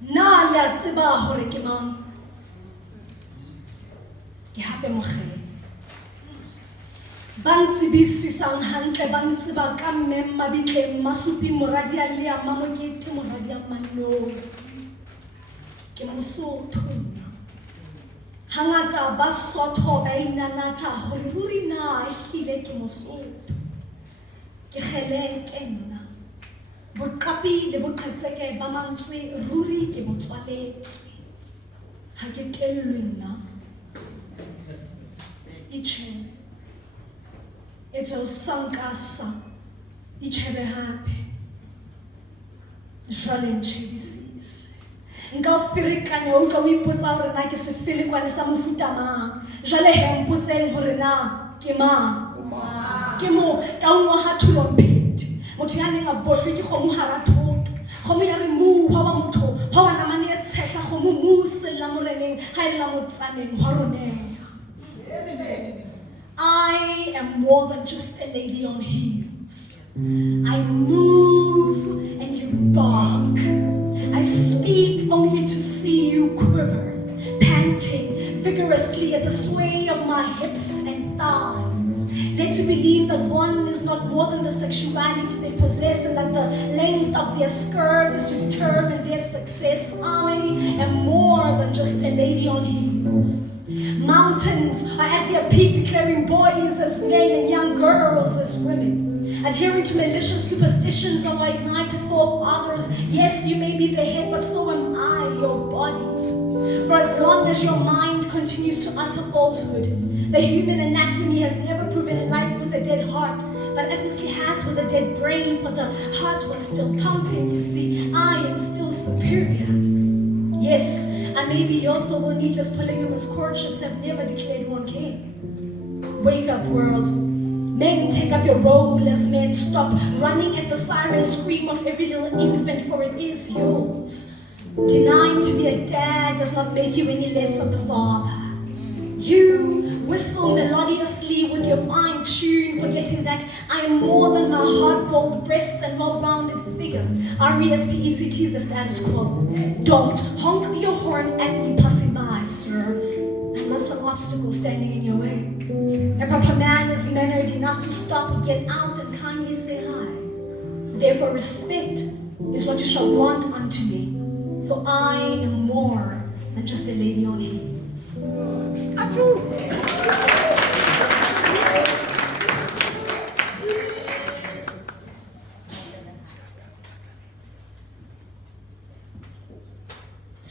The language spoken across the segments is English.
Na le a tseba hore ke mang? Ke hape mokgele. Ba ntsebisisang hantle ba ntseba ka mme Mabitleng Masupi moradi a Lea Mamokete moradi a Manong. Ke Mosotho nna. Hangata ba Sotho ba inanatha hore ruri na ehlile ke Mosotho. Ke kgeleke nna. Boqapi le boqhetseke ba mantswe ruri ke botswaletswe. Ha ke tellwe nna. Itjhe. Etso sankasa. Itjhebe hape. Jwale ntjhebisise. Nka o ferekanya o tla o ipotsa hore na ke sefelekwane sa mofuta mang. Jwale he mpotseng hore na ke mang. Ke mo taung wa ha Thulomphethe. Motho ya neng a bohlwe ke kgomo hara thota. Kgomo ya re mu hwa ba motho. Hwa ba namane e tshehla kgomo mu sella moreneng ha e la motsaneng hwa roneha. I am more than just a lady on heels. I move and you bark. I speak only to see you quiver, panting vigorously at the sway of my hips and thighs, led to believe that one is not more than the sexuality they possess and that the length of their skirt is to determine their success. I am more than just a lady on heels. Mountains are at their peak, declaring boys as men and young girls as women. Adhering to malicious superstitions of our ignited forefathers. Yes, you may be the head, but so am I, your body. For as long as your mind continues to utter falsehood, the human anatomy has never proven life with a dead heart, but obviously has with a dead brain, for the heart was still pumping. You see, I am still superior. Yes, I may be also though needless polygamous courtships have never declared one king. Wake up, world. Men, take up your role as men. Stop running at the siren scream of every little infant, for it is yours. Denying to be a dad does not make you any less of the father. You whistle melodiously with your fine tune, forgetting that I am more than my hard-boiled breasts and well-rounded figure. R-E-S-P-E-C-T is the status quo. Don't honk your horn at me passing by, sir. I'm not some obstacle standing in your way. A proper man is mannered enough to stop, get out, and kindly say hi. Therefore, respect is what you shall grant unto me, for I am more than just a lady on heels.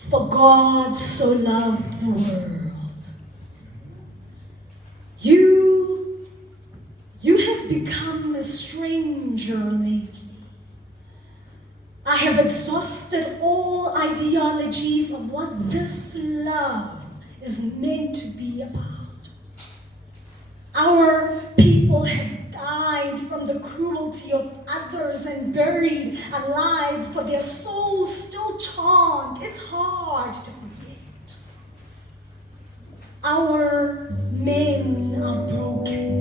For God so loved the world. You have become a stranger lately. I have exhausted all ideologies of what this love is meant to be about. Our people have died from the cruelty of others and buried alive, for their souls still chant. It's hard to forget. Our men are broken.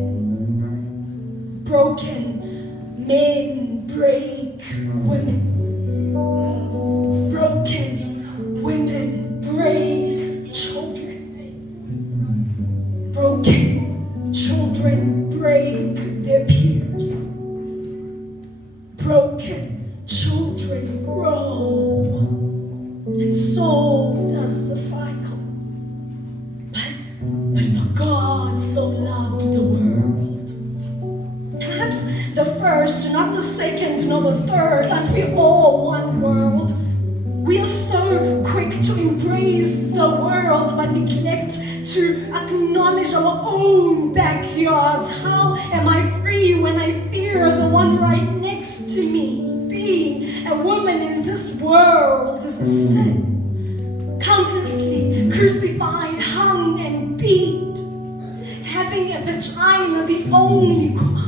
Broken men break women. Broken women break children. Broken children break their peers. Broken children grow. And so does the cycle. But for God so loved the world. Perhaps the first, not the second, nor the third, aren't we all one world? We are so quick to embrace the world, but neglect to acknowledge our own backyards. How am I free when I fear the one right next to me? Being a woman in this world is a sin. Countlessly crucified, hung and beat. Having a vagina the only crime.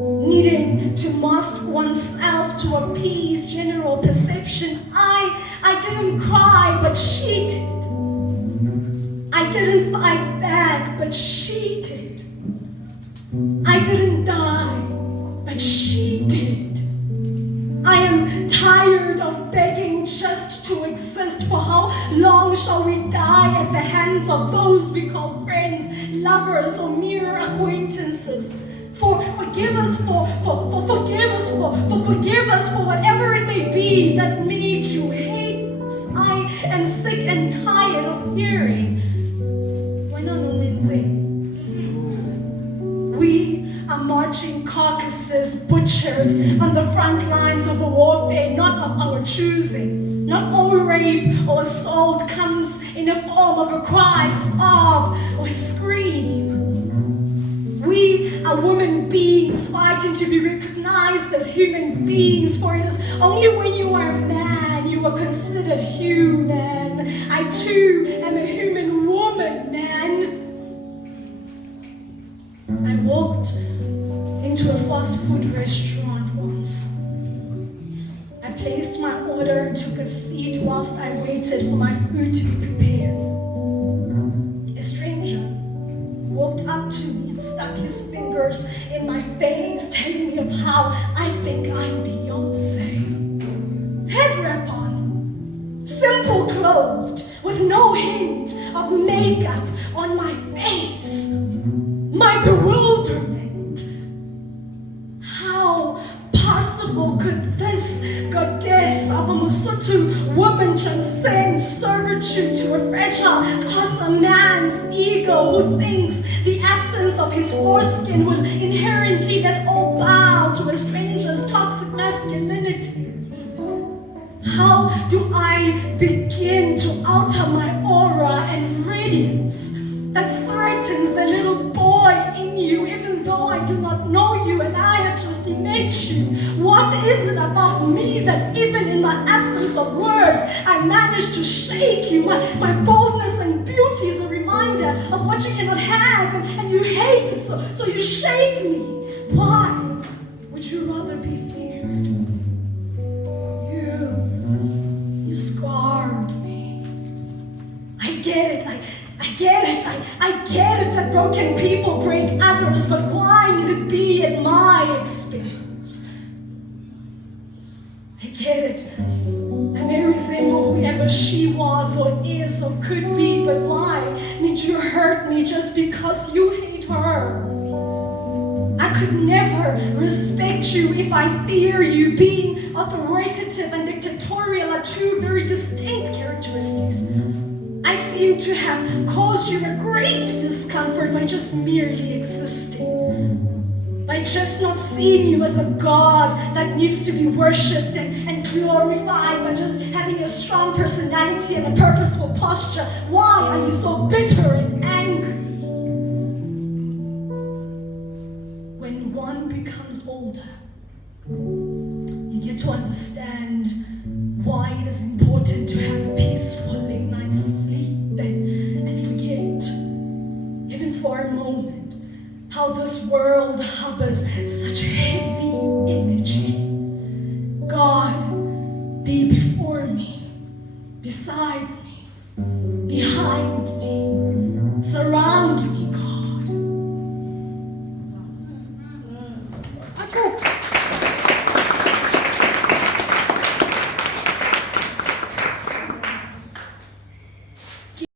Needing to mask oneself to appease general perception. I didn't cry, but she did. I didn't fight back, but she did. I didn't die, but she did. I am tired of begging just to long shall we die at the hands of those we call friends, lovers, or mere acquaintances? Forgive us for whatever it may be that made you hate us. I am sick and tired of hearing. We are marching carcasses butchered on the front lines of a warfare not of our choosing. Not all rape or assault comes in the form of a cry, sob, or scream. We are women beings fighting to be recognized as human beings, for it is only when you are a man you are considered human. I too am a human woman, man. I walked into a fast food restaurant once. I placed my order and took a seat whilst I waited for my food to be prepared. A stranger walked up to me and stuck his fingers in my face, telling me of how I think I'm Beyonce. Head wrap on, simple clothed, with no hint of makeup on my face. My bewilderment. How possible could this goddess of a Mosotho woman transcend servitude to a fragile Xhosa man's ego who thinks the absence of his foreskin will inherently let all bow to a stranger's toxic masculinity? How do I begin to alter my aura and radiance that threatens the little boy in you, even though I do not know you and I have just met you? What is it about me that even in my absence of words, I manage to shake you? My boldness and beauty is a reminder of what you cannot have, and you hate it, so you shake me. Why would you rather be feared? You scarred me. I get it, I get it that broken people break others, but why need it be at my expense? I get it. I may resemble whoever she was or is or could be, but why need you hurt me just because you hate her? I could never respect you if I fear you. Being authoritative and dictatorial are two very distinct characteristics. I seem to have caused you a great discomfort by just merely existing. By just not seeing you as a god that needs to be worshipped and glorified, by just having a strong personality and a purposeful posture. Why are you so bitter and angry? When one becomes older, you get to understand why it is important to have a peaceful late night sleep and forget, even for a moment, how this world harbors such heavy energy. God, be before me, besides me, behind me, surround